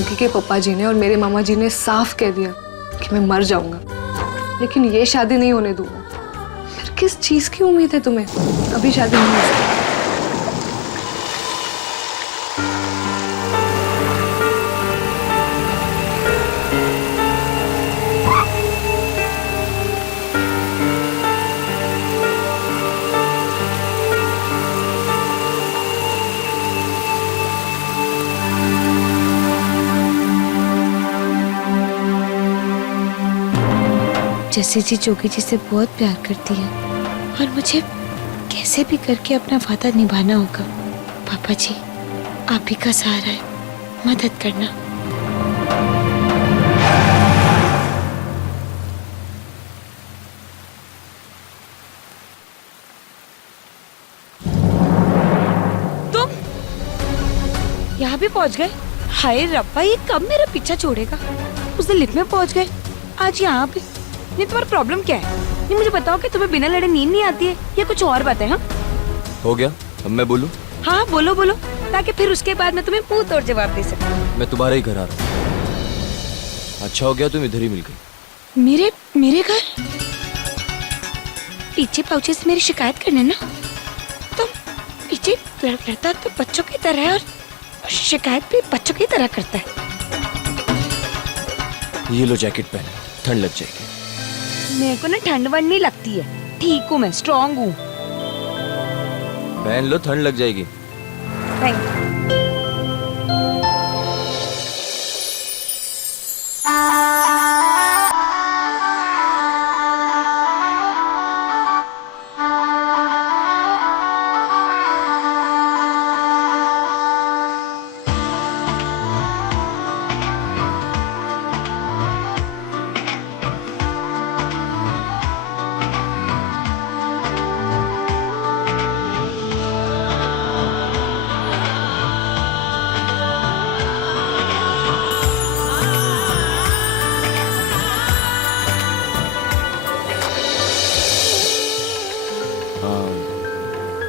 जोगी के पापा जी ने और मेरे मामा जी ने साफ कह दिया कि मैं मर जाऊंगा, लेकिन ये शादी नहीं होने दूंगा। फिर किस चीज की उम्मीद है तुम्हें? अभी शादी नहीं हो सकती। जैसे जी जोगी जी से बहुत प्यार करती है और मुझे कैसे भी करके अपना वादा निभाना होगा। पापा जी, आप ही का सहारा है, मदद करना। तुम यहाँ भी पहुँच गए? हाय रब्बा, ये कब मेरा पीछा छोड़ेगा? उस दिन लिफ्ट में पहुँच गए, आज यहाँ पे। नहीं, तुम्हारा प्रॉब्लम क्या है? नहीं, मुझे बताओ कि तुम्हें बिना लड़े नींद नहीं आती है या कुछ और बात है? हाँ, हो गया, अब मैं बोलूं? हाँ बोलो बोलो, ताकि फिर उसके बाद मैं तुम्हें मुंह तोड़ जवाब दे सकूं। मैं तुम्हारे ही घर आ रहा हूँ। अच्छा हो गया तुम इधर ही मिल गई। मेरे घर? पीछे पहुंचे से मेरी शिकायत करने ना? तुम पीछे लड़ता तो बच्चों की तरह है और शिकायत भी बच्चों की तरह करता है। ये लो जैकेट पहन, ठंड लग जाएगी। मेरे को ना ठंड वंड नहीं लगती है, ठीक हूँ मैं, स्ट्रॉन्ग हूँ। पहन लो, ठंड लग जाएगी। Thank you.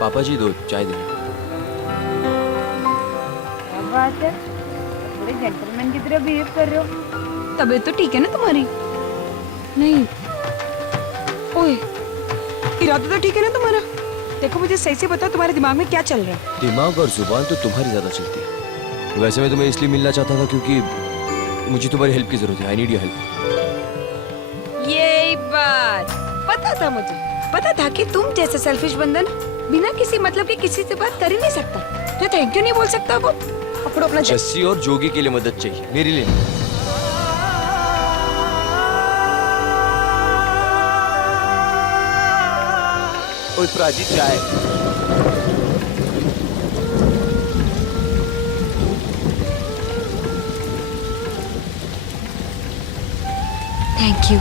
पापा जी दो चाय दें। क्या बात है, बड़े जेंटलमैन की तरह बिहेव कर रहे हो। तबीयत तो ठीक है ना तुम्हारी? नहीं, ओए, इरादा तो ठीक है ना तुम्हारा? देखो मुझे सही से बताओ, तुम्हारे दिमाग में क्या चल रहा है? दिमाग और जुबान तो तुम्हारी ज्यादा चलती है। वैसे मैं तुम्हें इसलिए मिलना चाहता था क्योंकि मुझे तुम्हारी हेल्प की जरूरत है। I need your help. यही बात पता था मुझे, पता था कि तुम जैसे सेल्फिश बंदा ना बिना किसी मतलब के किसी से बात कर ही नहीं सकता। तो थैंक यू नहीं बोल सकता वो? पकड़ो अपना। जस्सी और जोगी के लिए मदद चाहिए, मेरे लिए नहीं। ओए प्राची, चाय। Thank you.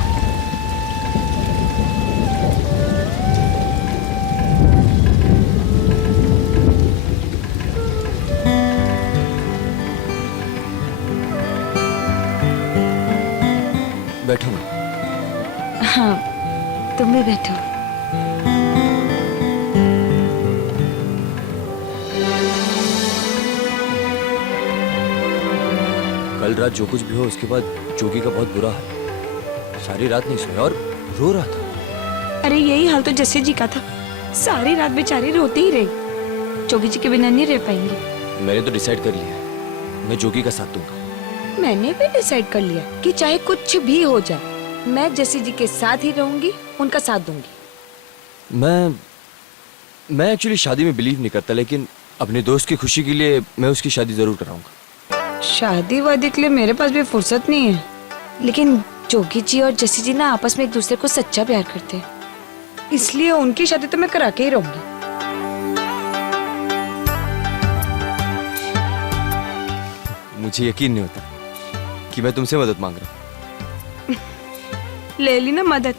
बैठो। हाँ, तुम भी बैठो। कल रात जो कुछ भी हो उसके बाद जोगी का बहुत बुरा हाल। सारी रात नहीं सोया और रो रहा था। अरे यही हाल तो जस्सी जी का था, सारी रात बेचारी रोती ही रही। जोगी जी के बिना नहीं रह पाएंगे। मैंने तो डिसाइड कर लिया, मैं जोगी का साथ दूंगा। मैंने भी डिसाइड कर लिया कि चाहे कुछ भी हो जाए, मैं जस्सी जी के साथ ही रहूंगी, उनका साथ दूंगी। मैं एक्चुअली शादी में बिलीव नहीं करता, लेकिन अपने दोस्त की खुशी के लिए मैं उसकी शादी जरूर कराऊंगा। शादी वादी के लिए मेरे पास भी फुर्सत नहीं है, लेकिन जोगी जी और जस्सी जी ना आपस में एक दूसरे को सच्चा प्यार करते हैं, इसलिए उनकी शादी तो मैं करा के ही रहूंगी। मुझे यकीन नहीं होता कि मैं तुमसे मदद मांग रहा हूँ। ले ली ना मदद।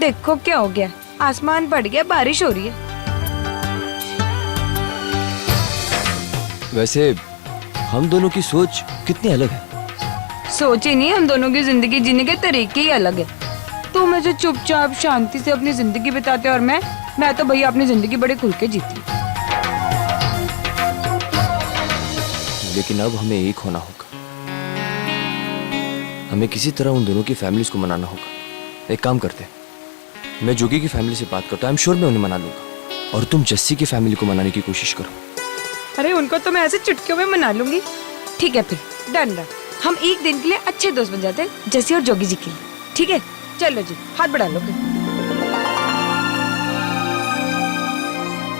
देखो क्या हो गया, आसमान फट गया, बारिश हो रही है। वैसे हम दोनों की सोच कितनी अलग है। सोच ही नहीं, हम दोनों की जिंदगी जीने के तरीके ही अलग है। तुम ऐसे चुपचाप शांति से अपनी जिंदगी बिताते और मैं तो भैया अपनी जिंदगी बड़े खुल के जीती। लेकिन अब हमें एक होना होगा। हमें किसी तरह उन दोनों की फैमिलीज को मनाना होगा। एक काम करते हैं, मैं जोगी की फैमिली से बात करता हूँ, आई एम श्योर मैं उन्हें मना लूंगा, और तुम जस्सी की फैमिली को मनाने की कोशिश करो। अरे उनको तो मैं ऐसे चुटकियों में मना लूंगी। ठीक है फिर, डन डन। हम एक दिन के लिए अच्छे दोस्त बन जाते हैं, जस्सी और जोगी जी के लिए। ठीक है, चलो जी, हाथ बढ़ा लो फिर।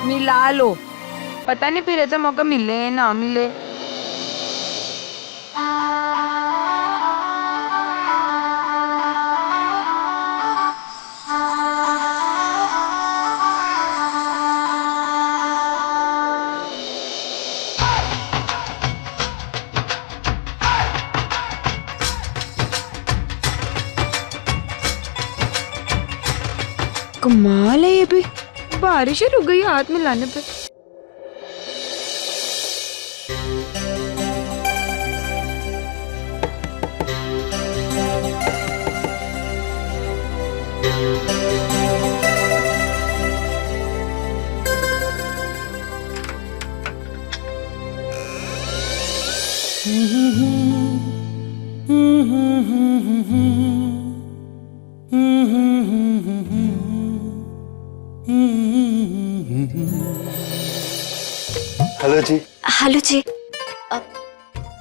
मिला लो, पता नहीं फिर ऐसा मौका मिले ना मिले। कमाल है, ये भी बारिश ही रुक गई हाथ में लाने पे। हेलो जी। हेलो जी।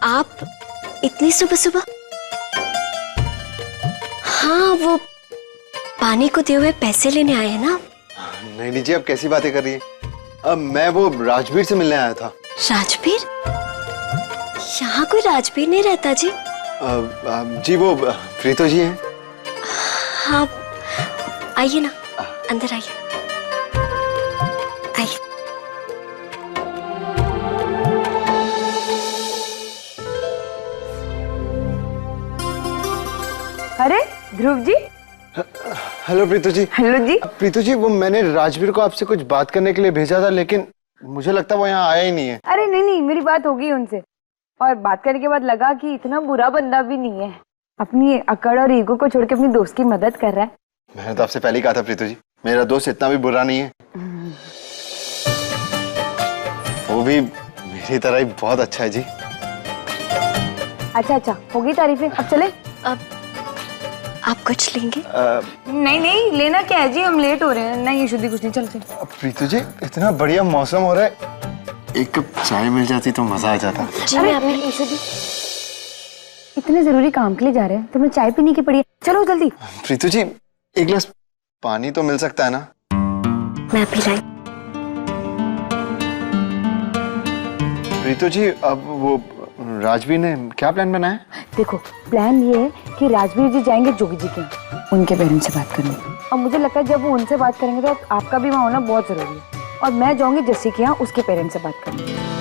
आप इतनी सुबह सुबह? हाँ, वो पानी को दिए हुए पैसे लेने आए हैं ना? नहीं नहीं जी, आप कैसी बातें कर रही हैं? अब मैं वो राजवीर से मिलने आया था। राजवीर? यहाँ कोई राजवीर नहीं रहता जी। जी वो प्रीतो जी हैं। हाँ, आइए ना, अंदर आइए। आइए। अरे ध्रुव जी। हेलो प्रीतो जी। हेलो जी। प्रीतो जी, वो मैंने राजवीर को आपसे कुछ बात करने के लिए भेजा था, लेकिन मुझे लगता है वो यहाँ आया ही नहीं है। अरे नहीं नहीं, मेरी बात हो गई उनसे, और बात करने के बाद लगा कि इतना बुरा बंदा भी नहीं है। अपनी अकड़ और ईगो को छोड़ के अपनी दोस्त की मदद कर रहा है। मैंने तो आपसे पहले ही कहा था प्रीतो जी, मेरा दोस्त इतना भी बुरा नहीं है। वो भी मेरी तरह ही बहुत अच्छा है जी। अच्छा अच्छा, होगी तारीफें, अब चले। अब आप कुछ लेंगे? नहीं नहीं, लेना क्या है जी, हम लेट हो रहे हैं। नहीं शुद्धि कुछ नहीं, चलते। प्रीतो जी, इतना बढ़िया मौसम हो रहा है, एक कप चाय मिल जाती तो मजा आ जाता। जी मैं आपके अरे शुद्धि, इतने जरूरी काम के लिए जा रहे हैं, तुम्हें चाय पीने की पड़ी है, चलो जल्दी। प्रीतो जी, एक गिलास पानी तो मिल सकता है ना? मैं पिलाई। प्रीतो जी, अब वो राजवीर ने क्या प्लान बनाया? देखो, प्लान ये है कि राजवीर जी जाएंगे जोगी जी के यहाँ, उनके पेरेंट्स से बात करने। और मुझे लगता है जब वो उनसे बात करेंगे तो आपका भी वहाँ होना बहुत जरूरी है। और मैं जाऊंगी जस्सी के यहाँ, उसके पेरेंट्स से बात करने।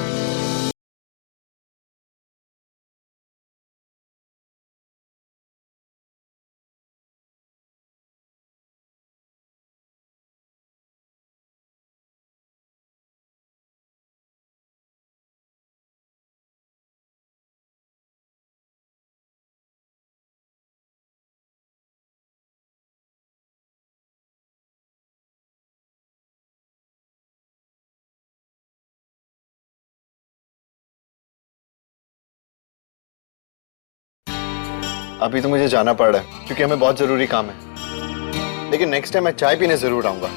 अभी तो मुझे जाना पड़ रहा है क्योंकि हमें बहुत जरूरी काम है, लेकिन नेक्स्ट टाइम मैं चाय पीने जरूर आऊंगा।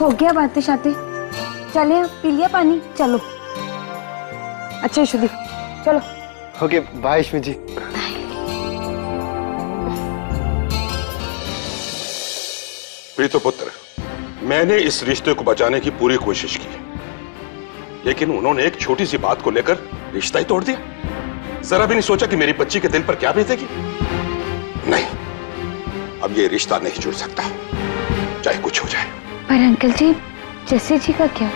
हो गया बातें शातें, चले पी लिया पानी, चलो। अच्छा शुद्धि, चलो। ओके, बाय स्मित जी। प्रीतो पुत्र, मैंने इस रिश्ते को बचाने की पूरी कोशिश की, लेकिन उन्होंने एक छोटी सी बात को लेकर रिश्ता ही तोड़ दिया। जरा भी नहीं सोचा कि मेरी बच्ची के दिल पर क्या बीतेगी। नहीं, अब ये रिश्ता नहीं जुड़ सकता, चाहे कुछ हो जाए। पर अंकल जी, जस्सी जी का क्या?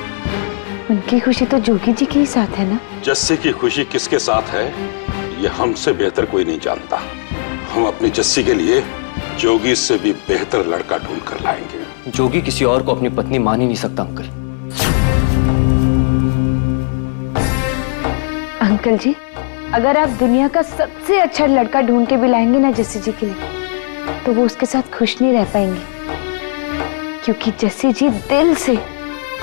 उनकी खुशी तो जोगी जी के ही साथ है ना? जस्सी की खुशी किसके साथ है ये हमसे बेहतर कोई नहीं जानता। हम अपनी जस्सी के लिए जोगी से भी बेहतर लड़का ढूंढ कर लाएंगे। जोगी किसी और को अपनी पत्नी मान ही नहीं सकता अंकल। अंकल जी, अगर आप दुनिया का सबसे अच्छा लड़का ढूंढ के भी लाएंगे ना जस्सी जी के लिए, तो वो उसके साथ खुश नहीं रह पाएंगे, क्योंकि जस्सी जी दिल से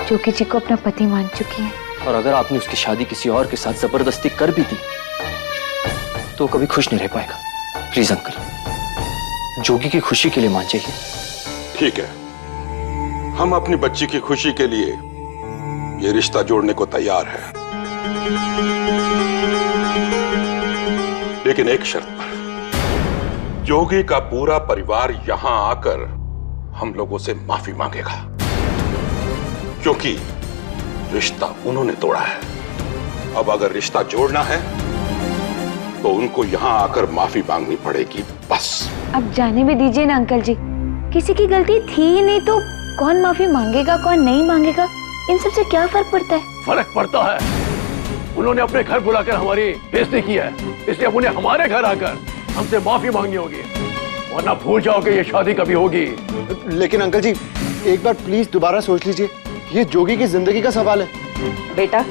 जोगी जी को अपना पति मान चुकी है। और अगर आपने उसकी शादी किसी और के साथ जबरदस्ती कर भी दी तो कभी खुश नहीं रह पाएगा। प्लीज अंकल, जोगी की खुशी के लिए मान जाइए। ठीक है, हम अपनी बच्ची की खुशी के लिए ये रिश्ता जोड़ने को तैयार है, लेकिन एक शर्त पर। जोगी का पूरा परिवार यहां आकर हम लोगों से माफी मांगेगा, क्योंकि रिश्ता उन्होंने तोड़ा है। अब अगर रिश्ता जोड़ना है तो उनको यहां आकर माफी मांगनी पड़ेगी, बस। अब जाने भी दीजिए ना अंकल जी, किसी की गलती थी ही नहीं तो कौन माफी मांगेगा कौन नहीं मांगेगा, इन सब से क्या फर्क पड़ता है? फर्क पड़ता है। उन्होंने अपने घर बुलाकर हमारी बेइज्जती की है, इसलिए अब उन्हें हमारे घर आकर हमसे माफी मांगनी होगी, वरना भूल जाओ कि ये शादी कभी होगी। लेकिन अंकल जी एक बार प्लीज दोबारा सोच लीजिए, ये जोगी की जिंदगी का सवाल है। बेटा,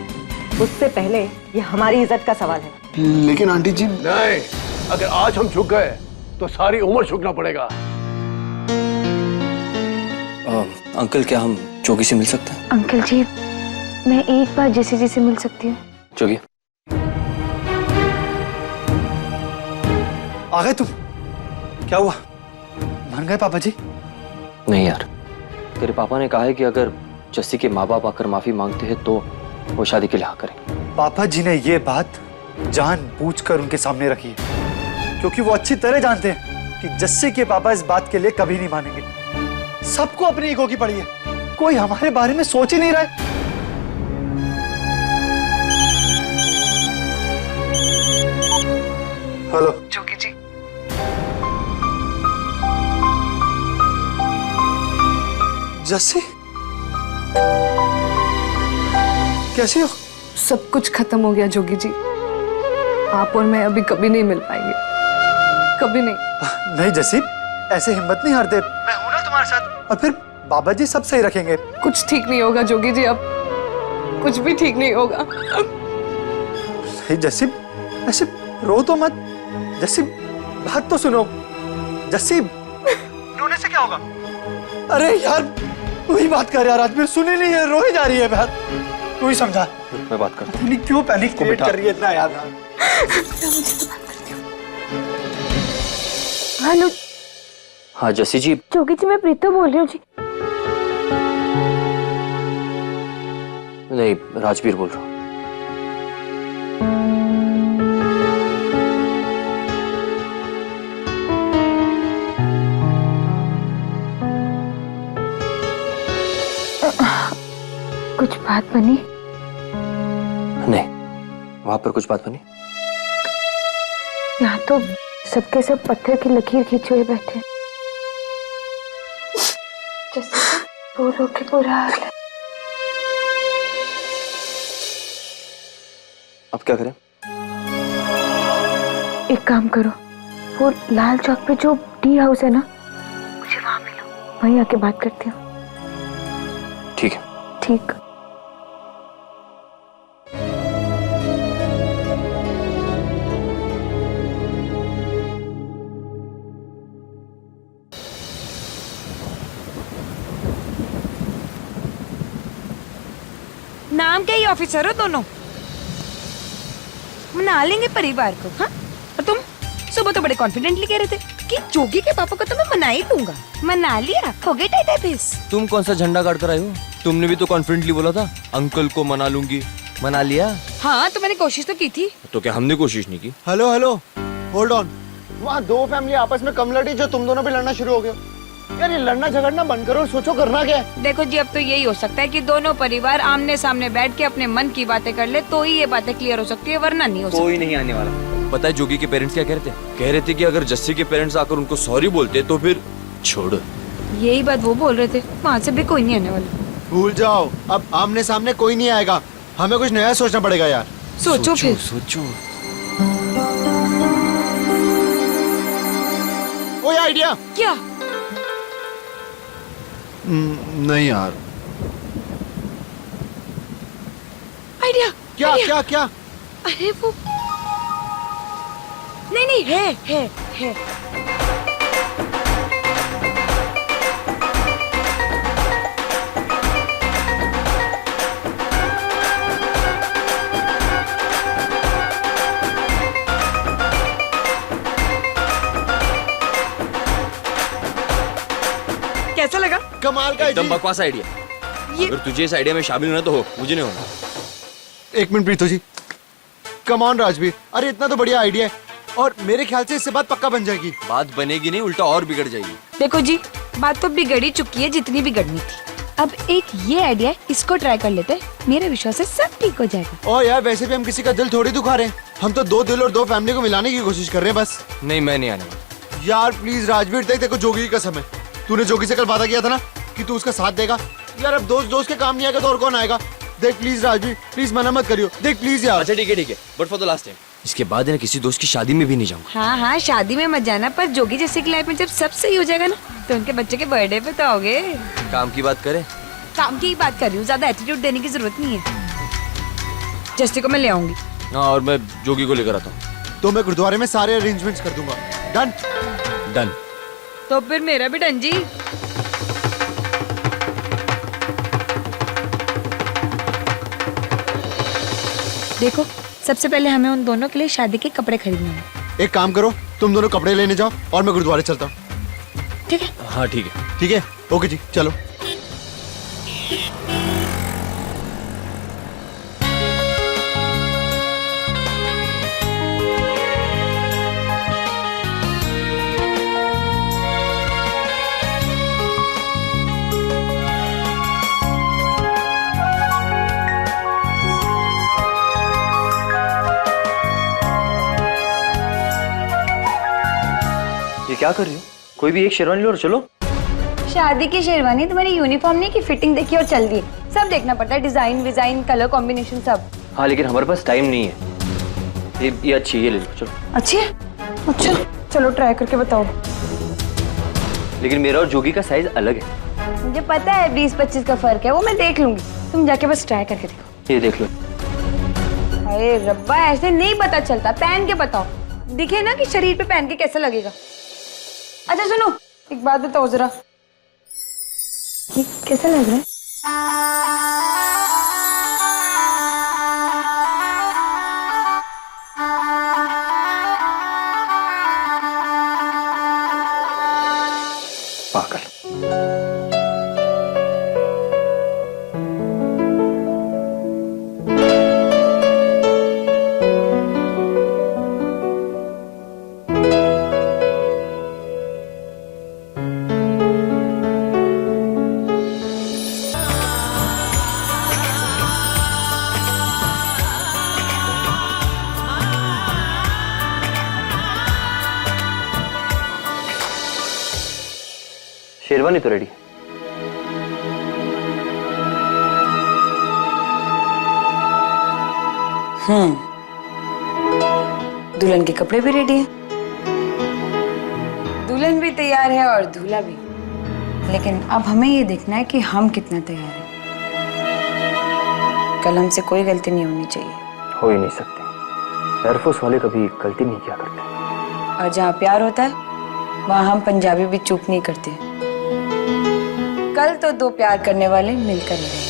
उससे पहले ये हमारी इज्जत का सवाल है। लेकिन आंटी जी नहीं, अगर आज हम झुक गए तो सारी उम्र झुकना पड़ेगा। अंकल, क्या हम जोगी से मिल सकते हैं? अंकल जी, मैं एक बार जैसे जी से मिल सकती हूँ? जोगी, आ गए तुम? क्या हुआ, मान गए पापा जी? नहीं यार, तेरे पापा ने कहा है कि अगर जस्सी के माँ बाप आकर माफी मांगते हैं तो वो शादी के लिए हाँ करें। पापा जी ने ये बात जानबूझकर उनके सामने रखी है, क्योंकि वो अच्छी तरह जानते हैं कि जस्सी के पापा इस बात के लिए कभी नहीं मानेंगे। सबको अपनी ईगो की पड़ी है, कोई हमारे बारे में सोच ही नहीं रहा है। हेलो जोगी जी, जस्सी, कैसी हो? सब कुछ खत्म हो गया जोगी जी। आप और मैं अभी कभी नहीं मिल पाएंगे, कभी नहीं। नहीं जस्सी, ऐसे हिम्मत नहीं हारते, मैं हूं ना तुम्हारे साथ, और फिर बाबा जी सब सही रखेंगे। कुछ ठीक नहीं होगा जोगी जी, अब कुछ भी ठीक नहीं होगा। नहीं जस्सी, ऐसे रो तो मत। जस्सी, बात तो सुनो। जस्सी, रोने से क्या होगा? अरे यार तू ही बात कर यार, आज मेरी सुनी नहीं है, रो ही जा रही है बात, तू ही समझा। मैं बात करता नहीं क्यों पैनिक क्रिएट कर रही है इतना यार? हेलो हाँ जस्सी जी। जोगी जी, मैं प्रीतो बोल रही हूँ जी। नहीं, राजवीर बोल रहा हूँ। कुछ बात बनी? नहीं, वहां पर कुछ बात बनी? यहाँ तो सबके सब पत्थर की लकीर खींचे हुए बैठे, जैसे बोलो कि बुरा हाल है। अब क्या करें? एक काम करो, वो लाल चौक पे जो टी हाउस है ना, मुझे वहां मिलो, वहीं आके बात करती हूँ। ठीक है। ठीक। नाम क्या ही ऑफिसर हो दोनों, मना लेंगे परिवार को। हाँ, और तुम सुबह तो बड़े कॉन्फिडेंटली कह रहे थे कि जोगी के पापा को तो मैं मना ही दूंगा। मना लिया, हो गए डेटाबेस। तुम कौन सा झंडा गाड़ कर आई हो? तुमने भी तो कॉन्फिडेंटली बोला था अंकल को मना लूंगी। मना लिया? हाँ, तो मैंने कोशिश तो की थी। तो क्या हमने कोशिश नहीं की? Hello hello, hold on. वहाँ दो फैमिली आपस में कम लड़ी जो तुम दोनों भी लड़ना शुरू हो गए। यार ये लड़ना झगड़ना बंद करो, सोचो करना क्या है। देखो जी, अब तो यही हो सकता है कि दोनों परिवार आमने सामने बैठ के अपने मन की बातें कर ले, तो ही ये बातें क्लियर हो सकती है, वरना नहीं हो सकती। कोई नहीं आने वाला। पता है जोगी के पेरेंट्स क्या कह रहे थे? कह रहे थे कि अगर जस्सी के पेरेंट्स आकर उनको सॉरी बोलते तो फिर छोड़। यही बात वो बोल रहे थे, वहाँ से भी कोई नहीं आने वाला। भूल जाओ, अब आमने सामने कोई नहीं आएगा, हमें कुछ नया सोचना पड़ेगा यार। सोचो फिर। सोचो। कोई आइडिया? क्या? नहीं यार। आइडिया? क्या आइडिया? क्या क्या? अरे वो नहीं है। कैसा लगा? कमाल का एकदम जी। बकवास आइडिया। ये अगर तुझे इस आइडिया में शामिल होना तो हो, मुझे नहीं होना। एक minute Preeto ji, come on Rajveer, अरे इतना तो बढ़िया आइडिया है और मेरे ख्याल से इससे बात पक्का बन जाएगी। बात बनेगी नहीं, उल्टा और बिगड़ जाएगी। देखो जी, बात तो बिगड़ी चुकी है जितनी बिगड़नी थी। अब एक ये आइडिया है, इसको ट्राई कर लेते हैं। मेरे विश्वास से सब ठीक हो जाएगा। और यार वैसे भी हम किसी का दिल थोड़ी दुखा रहे हैं, हम तो 2 दिल और 2 फैमिली को मिलाने की कोशिश कर रहे हैं बस। नहीं, मैं नहीं आने वाला। यार प्लीज राजवीर, देख देखो जोगी की कसम है, तूने जोगी से कल वादा किया था ना कि तू उसका साथ देगा। यार अब दोस्त के काम नहीं आएगा तो और कौन आएगा? देख प्लीज राजवीर, प्लीज मना मत करियो, देख प्लीज यार। अच्छा ठीक है, but for the last time. इसके बाद है ना किसी दोस्त की शादी में भी नहीं जाऊंगा। हाँ हाँ, शादी में मत जाना, पर जोगी जैसे की लाइफ में जब सब सही हो जाएगा ना, तो उनके बच्चे के बर्थडे पे तो आओगे। काम की बात करें? काम की ही बात कर रही हूँ, ज्यादा एटीट्यूड देने की जरूरत नहीं है। जस्टी को मैं ले आऊंगी। हाँ, और मैं जोगी को लेकर आता हूँ। तो मैं गुरुद्वारे में सारे अरेंजमेंट्स कर दूंगा। डन? डन। तो फिर मेरा भी डन जी। देखो, सबसे पहले हमें उन दोनों के लिए शादी के कपड़े खरीदने हैं। एक काम करो, तुम दोनों कपड़े लेने जाओ और मैं गुरुद्वारे चलता हूँ। ठीक है? हाँ ठीक है। ठीक है, ओके जी, चलो। ये क्या कर रही हो? कोई भी एक शेरवानी लो और चलो। शादी की शेरवानी तुम्हारी यूनिफॉर्म नहीं की फिटिंग देखी और चल दी। सब देखना पड़ता है, डिजाइन विजाइन कलर कॉम्बिनेशन सब। हाँ लेकिन हमारे पास टाइम नहीं है। ये अच्छी है, ये ले लो, चलो। अच्छी है? अच्छा चलो ट्राई करके बताओ। लेकिन मेरा और जोगी का साइज अलग है। मुझे पता है 20-25 का फर्क है, वो मैं देख लूंगी। तुम जाके बस ट्राई करके देखो। ये देख लो। अरे रब्बा, ऐसे नहीं पता चलता, पहन के बताओ। दिखे ना कि शरीर पे पहन के कैसा लगेगा। अच्छा सुनो, एक बात बताओ जरा, ये कैसा लग रहा है? पागल। शेरवानी तो रेडी। दुल्हन के कपड़े भी रेडी हैं, दुल्हन भी तैयार है और दूल्हा भी। लेकिन अब हमें ये देखना है कि हम कितना तैयार हैं। कल हमसे कोई गलती नहीं होनी चाहिए। हो ही नहीं सकती। एयरफोर्स वाले कभी गलती नहीं किया करते। और जहाँ प्यार होता है वहाँ हम पंजाबी भी चूक नहीं करते। कल तो 2 प्यार करने वाले मिलकर ही रहेंगे।